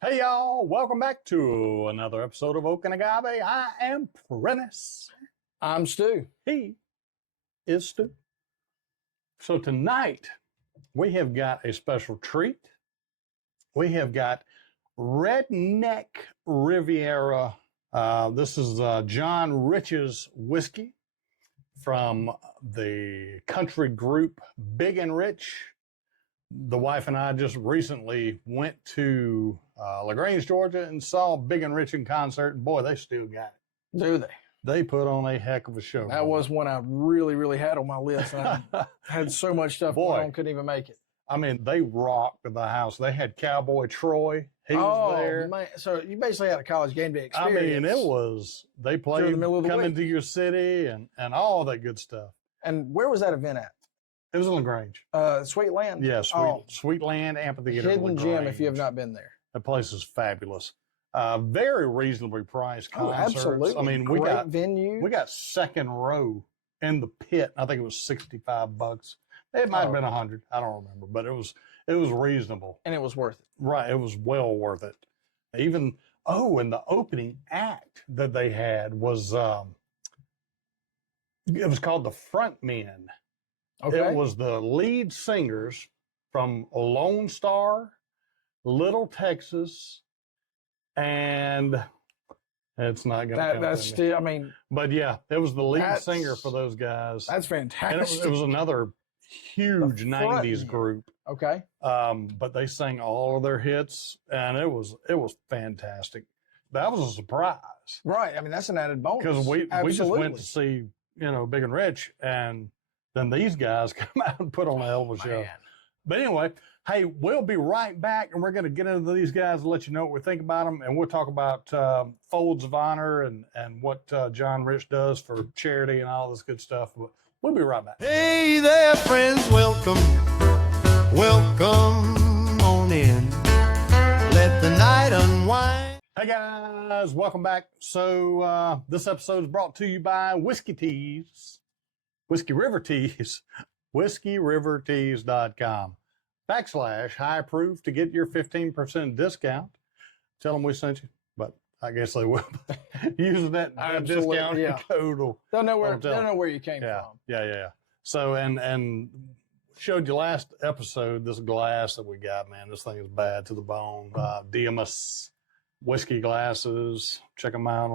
Hey y'all, welcome back to another episode of Oak and Agave. I am Prentiss. I'm Stu. He is Stu. So tonight we have got a special treat. We have got Redneck Riviera. This is John Rich's whiskey from the country group Big and Rich. The wife and I just recently went to LaGrange, Georgia, and saw Big and Rich in concert. And boy, they still got it. Do they? They put on a heck of a show. That was one I really had on my list. And I had so much stuff going on, couldn't even make it. I mean, they rocked the house. They had Cowboy Troy. He was there. Man. So you basically had a college game day experience. I mean, it was, they played in the middle of the Coming week. to Your City and all that good stuff. And where was that event at? It was in LaGrange. Sweet Land? Yeah, Sweet Land Amphitheater. Hidden gem if you have not been there. The place is fabulous. Very reasonably priced concerts. Absolutely. I mean, Great venue. We got second row in the pit. I think it was $65. It might have been $100. I don't remember, but it was reasonable. And it was worth it. Right. It was well worth it. Even, and the opening act that they had was, it was called the Front Men. Okay. It was the lead singers from Lone Star, Little Texas, and it's not going to That's still, I mean. But yeah, it was the lead singer for those guys. That's fantastic. And it was another huge 90s group. Okay. But they sang all of their hits, and it was fantastic. That was a surprise. Right. I mean, that's an added bonus. Because we just went to see, Big and Rich, and then these guys come out and put on a hell of a show. But anyway, hey, we'll be right back, and we're going to get into these guys and let you know what we think about them, and we'll talk about Folds of Honor and what John Rich does for charity and all this good stuff. But we'll be right back. Hey there, friends, welcome on in. Let the night unwind. Hey guys, welcome back. So this episode is brought to you by Whiskey River Teas, whiskeyriverteas.com /high proof to get your 15% discount. Tell them we sent you, but I guess they will. Using that discount code. They'll know where you came from. Yeah. So, and showed you last episode, this glass that we got, man, this thing is bad to the bone. Dimas whiskey glasses. Check them out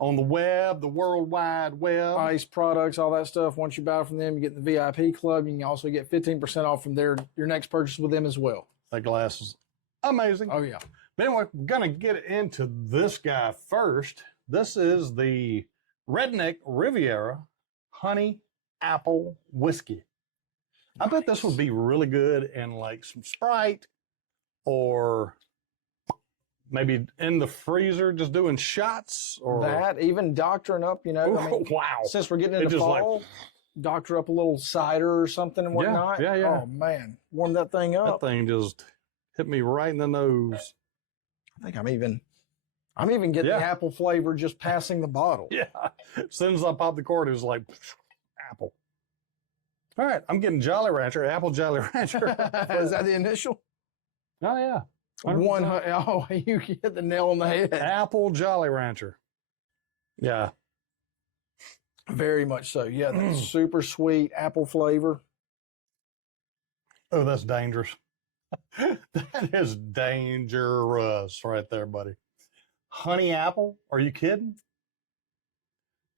on the web, the World Wide Web. Ice products, all that stuff. Once you buy from them, you get in the VIP club. You can also get 15% off from your next purchase with them as well. That glass is amazing. Oh, yeah. But anyway, we're going to get into this guy first. This is the Redneck Riviera Honey Apple Whiskey. I bet this would be really good in like some Sprite or maybe in the freezer, just doing shots or that, even doctoring up, I mean, wow. Since we're getting into fall, doctor up a little cider or something and whatnot. Yeah. Oh man, warm that thing up. That thing just hit me right in the nose. I think I'm even getting the apple flavor just passing the bottle. Yeah. As soon as I popped the cork, it was like apple. All right, I'm getting Jolly Rancher, Apple Jolly Rancher. Is that the initial? Oh yeah. 100. You hit the nail on the head. Apple Jolly Rancher. Yeah. Very much so. Yeah, that's super sweet apple flavor. Oh, that's dangerous. That is dangerous right there, buddy. Honey apple? Are you kidding?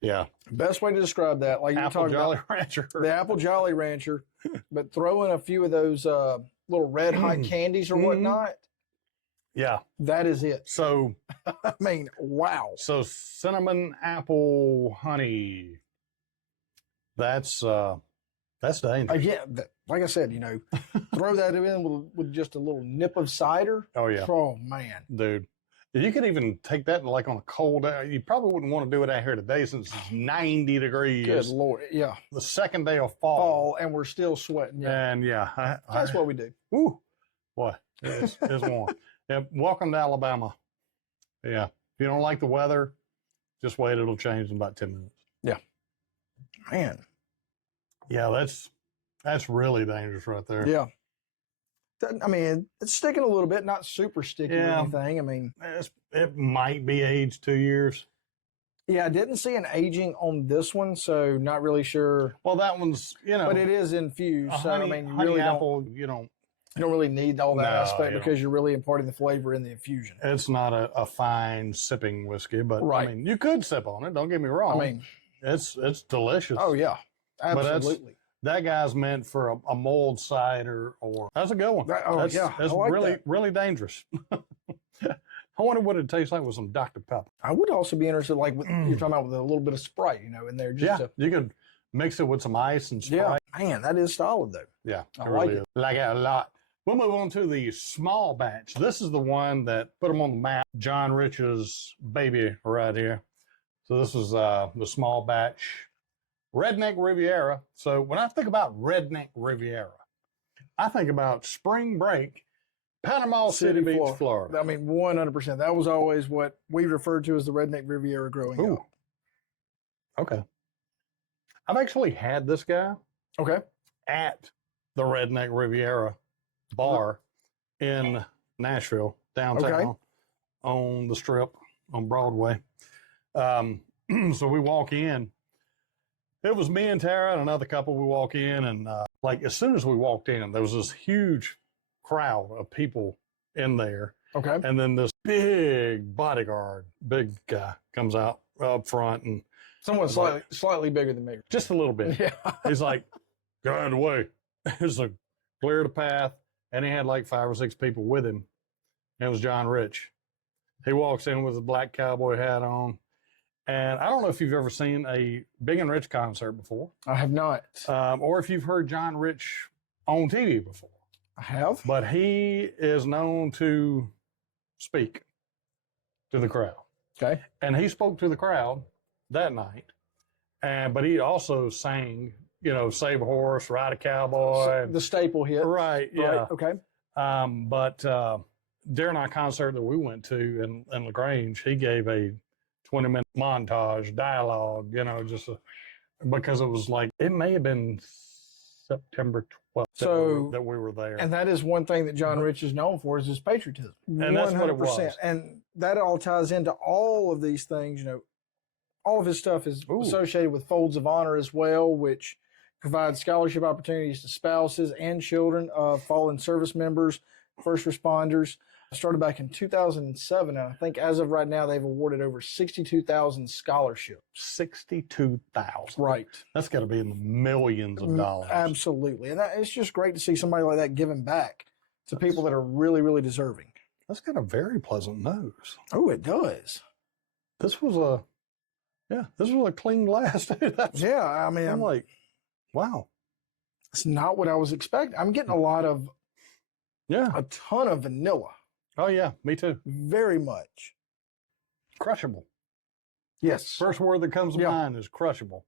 Yeah. Best way to describe that, like you're talking Jolly about Rancher. the Apple Jolly Rancher, but throw in a few of those little red hot candies or whatnot. Yeah. That is it. So, I mean, wow. So cinnamon, apple, honey. That's dangerous. Yeah, like I said, throw that in with just a little nip of cider. Oh yeah. Oh man, dude, you could even take that like on a cold day. You probably wouldn't want to do it out here today since it's 90 degrees. Good Lord, yeah. The second day of fall, and we're still sweating. Yeah. And yeah, that's what we do. Ooh, boy, it's warm. Yeah, welcome to Alabama. Yeah, if you don't like the weather, just wait. It'll change in about 10 minutes. Yeah, man. Yeah, that's really dangerous right there. Yeah. I mean, it's sticking a little bit, not super sticky or Yeah. anything. I mean, It might be aged 2 years. yeah, I didn't see an aging on this one, so not really sure. Well, that one's, But it is infused, so honey, I mean, you honey really apple, you don't really need all that No, aspect you because you're really imparting the flavor in the infusion. it's not a fine sipping whiskey, but Right. I mean, you could sip on it. Don't get me wrong. I mean, it's delicious. oh yeah, But that's- absolutely. That guy's meant for a mulled cider, or that's a good one. That's I that's like really that. really dangerous. I wonder what it tastes like with some Dr. Pepper. I would also be interested, like you're talking about, with a little bit of Sprite, in there. Just Yeah, to, you could mix it with some ice and yeah, Sprite. man, that is solid though. Yeah, I it like really it. is. Like it a lot. We'll move on to the small batch. This is the one that put them on the map. John Rich's baby right here. So this is the small batch Redneck Riviera. So when I think about Redneck Riviera, I think about spring break, Panama City Beach, Florida. I mean, 100%. That was always what we referred to as the Redneck Riviera growing Ooh. up. Okay. I've actually had this guy Okay. at the Redneck Riviera bar in Nashville, downtown, Okay. on the Strip, on Broadway. So we walk in. It was me and Tara and another couple. We walk in, and like as soon as we walked in, there was this huge crowd of people in there. Okay. And then this big bodyguard, big guy, comes out up front and Someone slightly bigger than me. just a little bit. Yeah. He's like, "Go out of the way." It's like, clear the path. And he had like 5 or 6 people with him. And it was John Rich. He walks in with a black cowboy hat on. And I don't know if you've ever seen a Big and Rich concert before, I have not. or if you've heard John Rich on TV before. I have. But he is known to speak to the crowd. Okay. And he spoke to the crowd that night. But he also sang, Save a Horse, Ride a Cowboy. The staple hit. Right, yeah. Right. Okay. But during our concert that we went to in LaGrange, he gave a 20-minute montage dialogue, because it was like, it may have been September 12th that we were there. And that is one thing that John Rich is known for, is his patriotism. And that's what it was. And that all ties into all of these things. All of his stuff is associated with Folds of Honor as well, which provides scholarship opportunities to spouses and children of fallen service members, first responders. Started back in 2007, and I think as of right now, they've awarded over 62,000 scholarships. 62,000. Right. That's got to be in the millions of dollars. Absolutely. And it's just great to see somebody like that giving back to people that are really, really deserving. That's got a very pleasant nose. Oh, it does. This was a clean glass, dude. Yeah, I mean, I'm like, wow. it's not what I was expecting. I'm getting a ton of vanilla. Oh yeah, me too. Very much. Crushable. Yes. First word that comes to mind is crushable.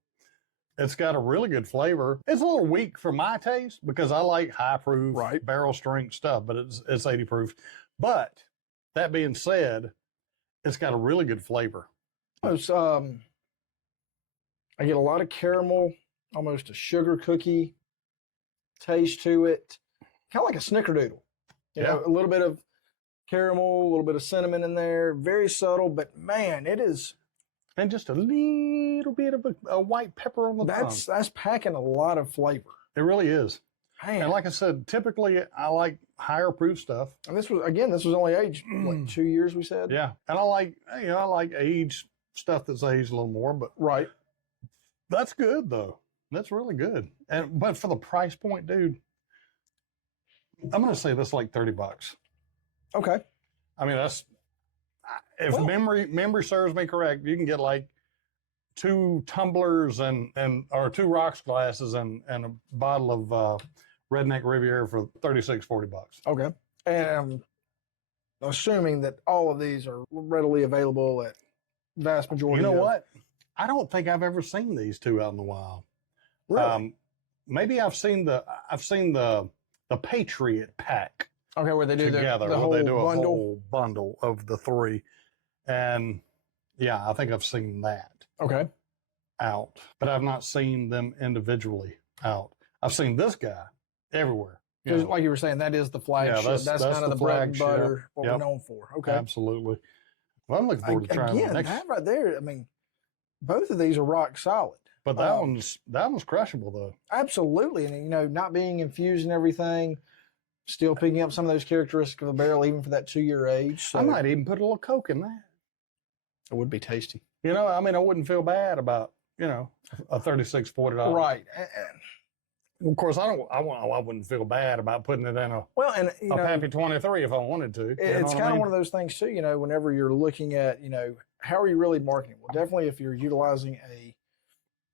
It's got a really good flavor. It's a little weak for my taste because I like high proof, barrel strength stuff, but it's 80 proof. But that being said, it's got a really good flavor. It's, I get a lot of caramel, almost a sugar cookie taste to it. Kind of like a snickerdoodle. A little bit of caramel, a little bit of cinnamon in there. Very subtle, but man, it is. And just a little bit of a white pepper on the tongue. That's packing a lot of flavor. It really is. Man. And like I said, typically I like higher proof stuff. And this was only aged, 2 years, we said? Yeah. And I like aged stuff that's aged a little more, but right. That's good though. That's really good. But for the price point, dude, I'm going to say that's like $30. Okay. I mean, if memory serves me correct, you can get like 2 tumblers or 2 rocks glasses and a bottle of Redneck Riviera for $40 bucks. Okay. And I'm assuming that all of these are readily available at vast majority. You know what? I don't think I've ever seen these 2 out in the wild. Really? Maybe I've seen the Patriot pack. Okay, where they do together, the whole where they do a bundle. whole bundle of the 3, and yeah, I think I've seen that. Okay. Out, but I've not seen them individually out. I've seen this guy everywhere. Because, know, like you were saying, that is the flagship. That's kind of the bread and flagship. butter, what we're known for. Okay. Absolutely. Well, I'm looking forward to trying Again, the next. that right there, I mean, both of these are rock solid. But that one's crushable though. Absolutely. And, you know, not being infused and everything, still picking up some of those characteristics of a barrel, even for that 2-year age. So I might even put a little Coke in that. it would be tasty. You know, I mean, I wouldn't feel bad about, you know, a $36, $40. Right. Of course, I wouldn't feel bad about putting it in a Well, and, you know, Pappy 23 if I wanted to. it's kind of one of those things too, you know, whenever you're looking at, you know, how are you really marketing? Well, definitely if you're utilizing a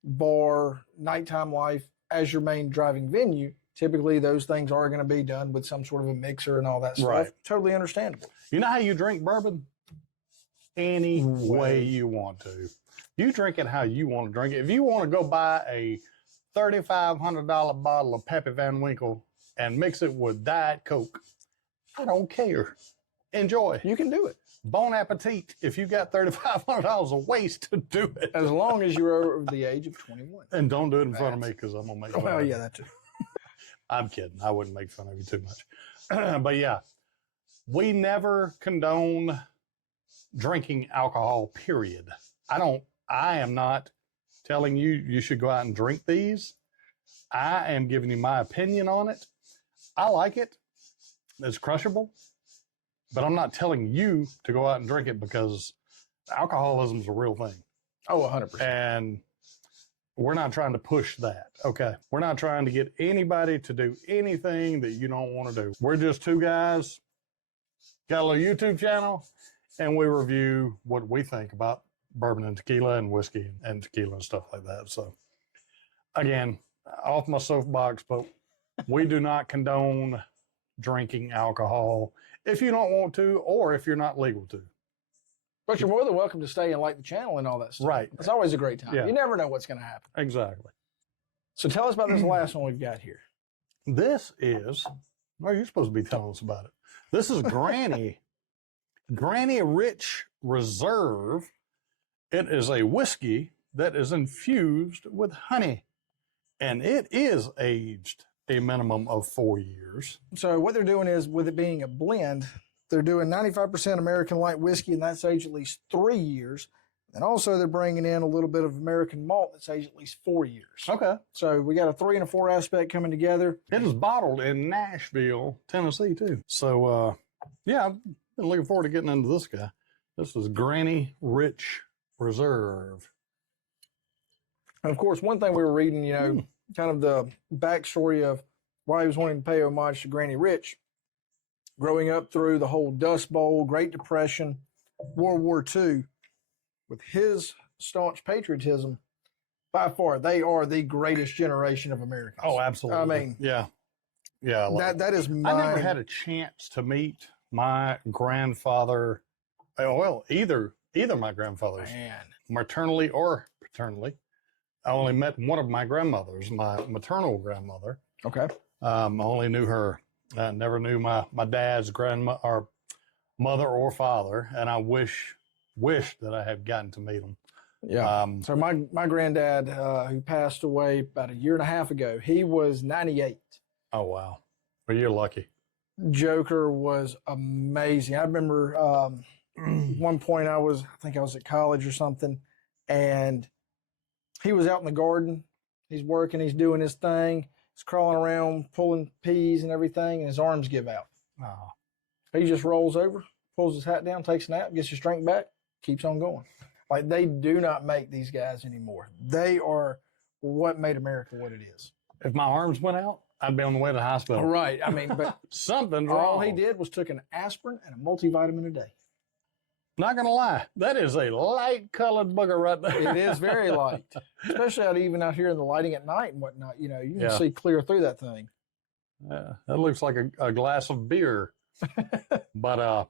bar, nighttime life as your main driving venue, typically those things are going to be done with some sort of a mixer and all that stuff. Right. Totally understandable. You know how you drink bourbon? Any way you want to. You drink it how you want to drink it. If you want to go buy a $3,500 bottle of Pappy Van Winkle and mix it with Diet Coke, I don't care. Enjoy. You can do it. Bon appetit if you got $3,500 a waste to do it. As long as you're over the age of 21. And don't do it in front of me because I'm going to make fun Well, of you. yeah, that too. I'm kidding. I wouldn't make fun of you too much. But yeah, we never condone drinking alcohol, period. I am not telling you you should go out and drink these. I am giving you my opinion on it. I like it. It's crushable. But I'm not telling you to go out and drink it because alcoholism is a real thing. Oh, 100%. And we're not trying to push that, okay? We're not trying to get anybody to do anything that you don't want to do. We're just two guys, got a little YouTube channel, and we review what we think about bourbon and tequila and whiskey and tequila and stuff like that. So, again, off my soapbox, but we do not condone drinking alcohol if you don't want to or if you're not legal to. But you're more than welcome to stay and like the channel and all that stuff. Right. It's always a great time. Yeah. You never know what's going to happen. Exactly. So tell us about this last one we've got here. This is, well, you're supposed to be telling us about it. This is Granny Rich Reserve. It is a whiskey that is infused with honey, and it is aged a minimum of 4 years. So what they're doing is, with it being a blend, they're doing 95% American light whiskey, and that's aged at least 3 years. And also they're bringing in a little bit of American malt that's aged at least 4 years. Okay. So we got a 3 and a 4 aspect coming together. It is bottled in Nashville, Tennessee, too. So, yeah, I've been looking forward to getting into this guy. This is Granny Rich Reserve. And of course, one thing we were reading, you know, kind of the backstory of why he was wanting to pay homage to Granny Rich. Growing up through the whole Dust Bowl, Great Depression, World War II, with his staunch patriotism, by far, they are the greatest generation of Americans. Oh, absolutely. I mean, yeah. that is mine. I never had a chance to meet my grandfather. Well, either my grandfathers, Man. maternally or paternally. I only met one of my grandmothers, my maternal grandmother. Okay. I only knew her. I never knew my dad's grandma or mother or father, and I wish that I had gotten to meet them. Yeah. So my granddad, who passed away about 1.5 years ago, he was 98. Oh wow! Well, you're lucky. Joker was amazing. I remember one point I think I was at college or something, and he was out in the garden. He's working. He's doing his thing. He's crawling around, pulling peas and everything, and his arms give out. Oh. He just rolls over, pulls his hat down, takes a nap, gets his strength back, keeps on going. Like, they do not make these guys anymore. They are what made America what it is. If my arms went out, I'd be on the way to the hospital. Right. I mean, but Something's all wrong. he did was took an aspirin and a multivitamin a day. Not gonna lie, that is a light-colored booger right there. It is very light, especially even out here in the lighting at night and whatnot. You know, you can Yeah. see clear through that thing. Yeah, that looks like a glass of beer. But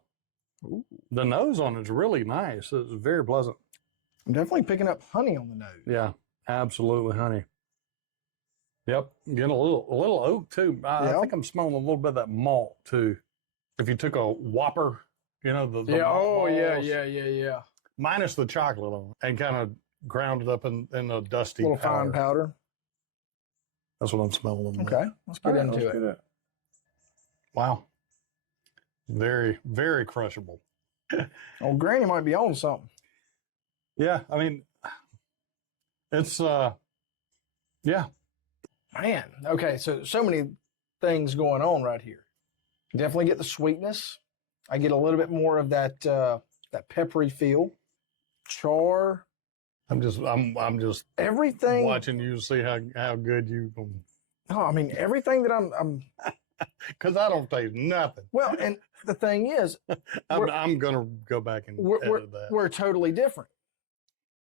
the nose on it's really nice. It's very pleasant. I'm definitely picking up honey on the nose. Yeah, absolutely, honey. Yep, getting a little oak too. I Yep. think I'm smelling a little bit of that malt too. If you took a Whopper, you know the Yeah. malt Oh, balls, yeah. minus the chocolate on it, and kind of ground it up in a dusty Little fine powder. powder. That's what I'm smelling. Okay, let's get into it. Wow. Very, very crushable. Oh, Granny might be on something. Yeah, I mean, it's yeah. Man, okay, so many things going on right here. Definitely get the sweetness. I get a little bit more of that that peppery feel. Char. I'm just Everything. watching you see how good you can. Oh, I mean everything that I'm. Because I don't taste nothing. Well, and the thing is, I'm gonna go back and edit that. we're totally different.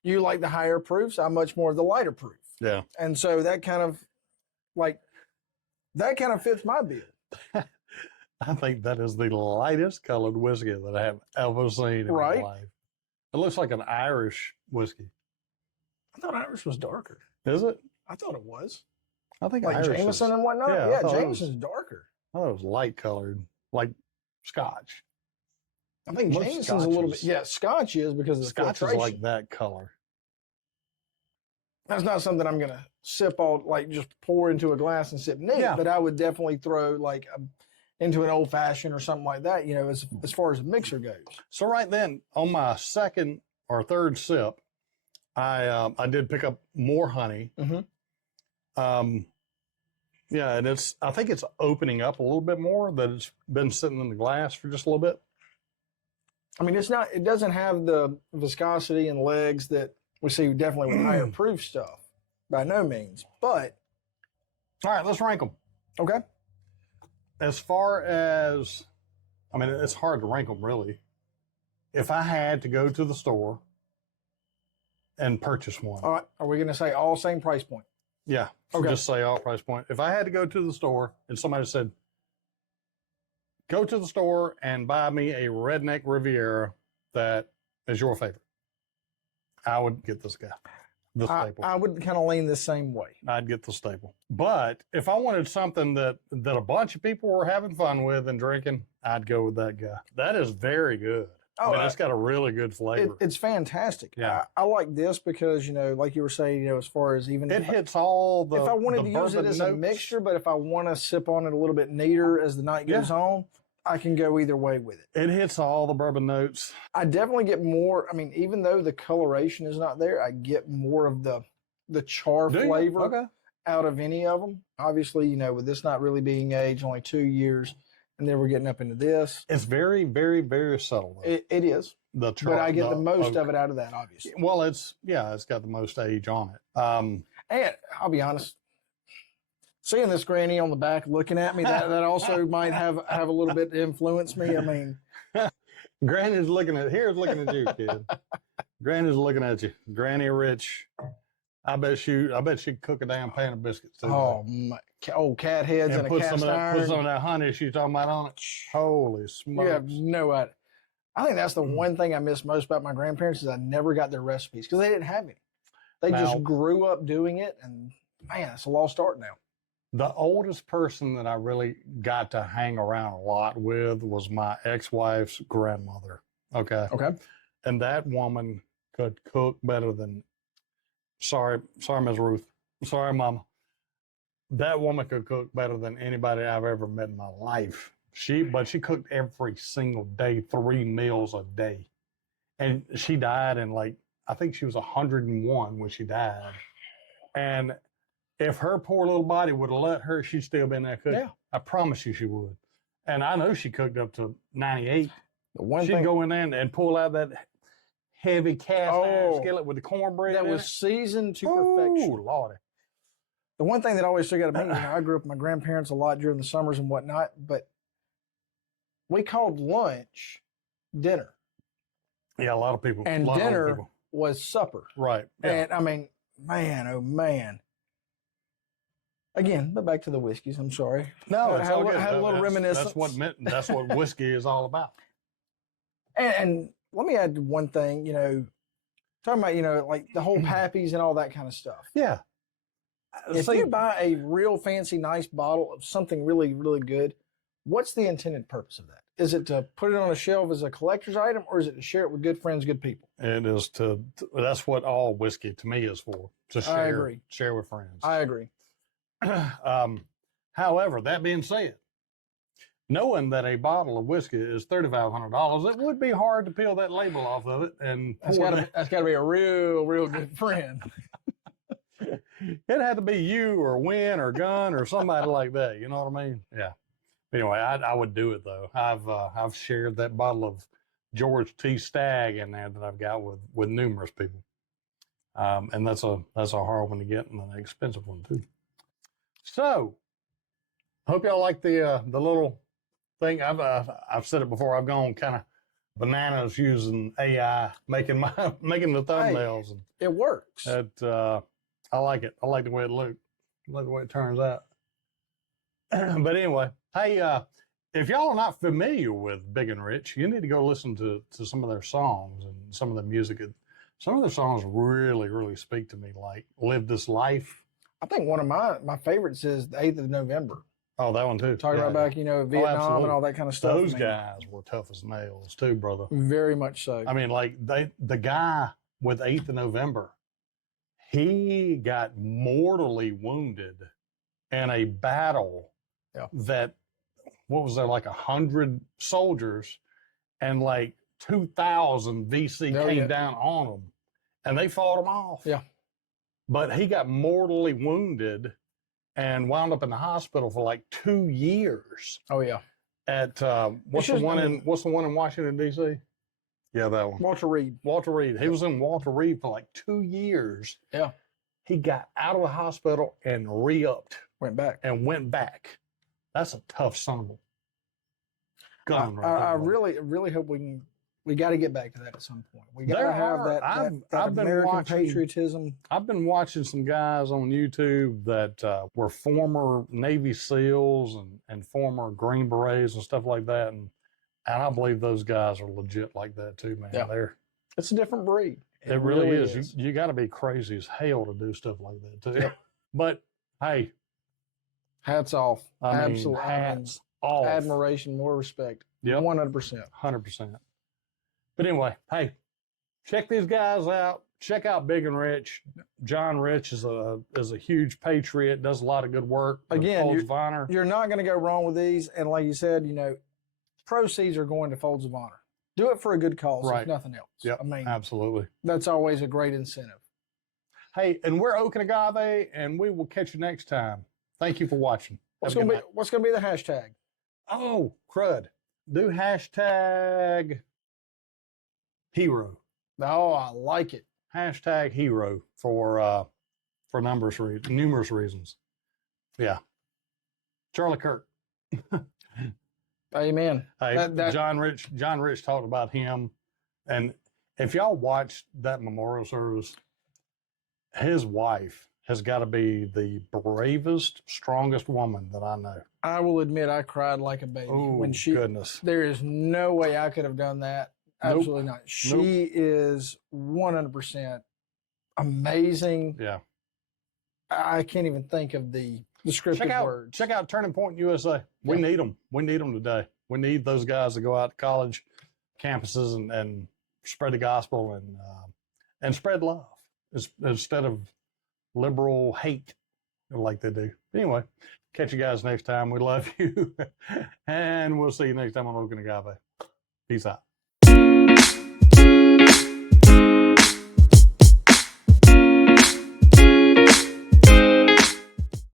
You like the higher proofs. I'm much more of the lighter proof. Yeah. And so that kind of fits my bill. I think that is the lightest colored whiskey that I have ever seen in my life. It looks like an Irish whiskey. I thought Irish was darker. Is it? I thought it was. I think Like Irish Jameson is, and whatnot. yeah, I Yeah, thought it Jameson's darker. I thought it was light colored, like Scotch. I think Most Jameson's a little bit. Scotches- Yeah, Scotch is because of the Scotch is filtration. like that color. That's not something I'm gonna sip all like just pour into a glass and sip neat. Yeah. But I would definitely throw like into an old fashioned or something like that. You know, as far as the mixer goes. So right then, on my second or third sip, I did pick up more honey. Mhm. Yeah, and I think it's opening up a little bit more. That it's been sitting in the glass for just a little bit. I mean, it doesn't have the viscosity and legs that we see definitely with higher proof stuff, by no means. But All right, let's rank them. okay, As far as, I mean, it's hard to rank them really. If I had to go to the store and purchase one, all right. Are we going to say all same price point? yeah, Okay. just say all price point. If I had to go to the store and somebody said, go to the store and buy me a Redneck Riviera that is your favorite, I would get this guy, the staple. I would kind of lean the same way. I'd get the staple. But if I wanted something that a bunch of people were having fun with and drinking, I'd go with that guy. That is very good. Oh, I mean, it's got a really good flavor. It's fantastic. Yeah. I like this because, you know, like you were saying, you know, as far as even It hits all the. if I wanted the to use it bourbon as a notes. mixture, but if I want to sip on it a little bit neater as the night goes on, I can go either way with it. It hits all the bourbon notes. I definitely get more. I mean, even though the coloration is not there, I get more of the char Do you? flavor Okay. out of any of them. Obviously, you know, with this not really being aged, only 2 years, and then we're getting up into this. It's very, very, very subtle though. It is, The but I get the most oak. of it out of that, obviously. Well, it's got the most age on it. And I'll be honest, seeing this granny on the back looking at me, that also might have a little bit to influence me. I mean, Granny's looking at you, kid. Granny's looking at you. Granny Rich. I bet she'd cook a damn pan of biscuits too. oh my, old cat heads and and a put cast some of iron. that honey she's talking about on it. Holy You smokes. have no idea. I think that's the one thing I miss most about my grandparents is I never got their recipes because they didn't have any. They Now- just grew up doing it, and man, it's a lost art now. The oldest person that I really got to hang around a lot with was my ex-wife's grandmother. Okay. Okay. And that woman could cook better than, sorry, Ms. Ruth. Sorry, Mama. That woman could cook better than anybody I've ever met in my life. But she cooked every single day, 3 meals a day. And she died in I think she was 101 when she died. And if her poor little body would have let her, she'd still been there cooking. Yeah. I promise you she would. And I know she cooked up to 98. The one She'd thing go in there and pull out that heavy cast iron Oh, skillet with the cornbread that in was it. seasoned to Ooh, perfection. Lordy. The one thing that always stuck out to me, you know, I grew up with my grandparents a lot during the summers and whatnot, but we called lunch dinner, Yeah, a lot of people. and a lot of old dinner people. was supper. Right. Yeah. And I mean, man, oh man. Again, but back to the whiskeys. I'm sorry. No, it's had all a- good. had a little That's reminiscence. That's what whiskey is all about. And let me add one thing. You know, talking about, you know, like the whole pappies and all that kind of stuff. Yeah. If See, you buy a real fancy, nice bottle of something really, really good, what's the intended purpose of that? Is it to put it on a shelf as a collector's item, or is it to share it with good friends, good people? it is that's what all whiskey to me is for. To share, agree. share with friends. I agree. However, that being said, knowing that a bottle of whiskey is $3,500, it would be hard to peel that label off of it. And That's got to be a real good friend. it had to be you or Win or Gun or somebody like that. You know what I mean? Yeah. Anyway, I would do it though. I've shared that bottle of George T. Stagg in there that I've got with numerous people, and that's a hard one to get and an expensive one too. So, hope y'all like the little thing. I've said it before. I've gone kind of bananas using AI making the thumbnails, and it works. I like it. I like the way it looks. I like the way it turns out. But anyway, hey, if y'all are not familiar with Big and Rich, you need to go listen to some of their songs and some of the music. Some of their songs really, really speak to me, like Live This Life. I think one of my favorites is the 8th of November. Oh, that one too. Talking about back, Vietnam and all that kind of stuff. Those guys were tough as nails too, brother. Very much so. I mean, like the guy with 8th of November, he got mortally wounded in a battle that, what was there, like 100 soldiers and like 2,000 VC came down on them and they fought him off. Yeah. But he got mortally wounded and wound up in the hospital for like 2 years. Oh yeah. At what's the one in Washington D.C.? Yeah, that one. Walter Reed. Walter Reed. He was in Walter Reed for like 2 years. Yeah. He got out of the hospital and re-upped. Went back. That's a tough son of a gun. I really hope we got to get back to that at some point. We got to have that American patriotism. I've been watching some guys on YouTube that were former Navy SEALs and former Green Berets and stuff like that. And I believe those guys are legit like that too, man. Yeah. It's a different breed. It really is. You got to be crazy as hell to do stuff like that too. Yep. But hey, hats off. Absolutely. Hats off. Admiration, more respect. Yep. 100%. 100%. But anyway, hey, check these guys out. Check out Big and Rich. John Rich is a huge patriot, does a lot of good work. Again, you're not going to go wrong with these. And like you said, proceeds are going to Folds of Honor. Do it for a good cause, if nothing else. Yep, I mean, absolutely. That's always a great incentive. Hey, and we're Oak and Agave, and we will catch you next time. Thank you for watching. What's going to be the hashtag? Oh, crud. Do hashtag hero. Oh, I like it. Hashtag hero for numerous reasons. Yeah. Charlie Kirk. Amen. Hey, John Rich talked about him. And if y'all watched that memorial service, his wife has got to be the bravest, strongest woman that I know. I will admit I cried like a baby when goodness. There is no way I could have done that. Absolutely not. She is 100% amazing. Yeah. I can't even think of the descriptive words. Check out Turning Point USA. We need them. We need them today. We need those guys to go out to college campuses and spread the gospel and spread love instead of liberal hate like they do. Anyway, catch you guys next time. We love you. And we'll see you next time on Oak and Agave. Peace out.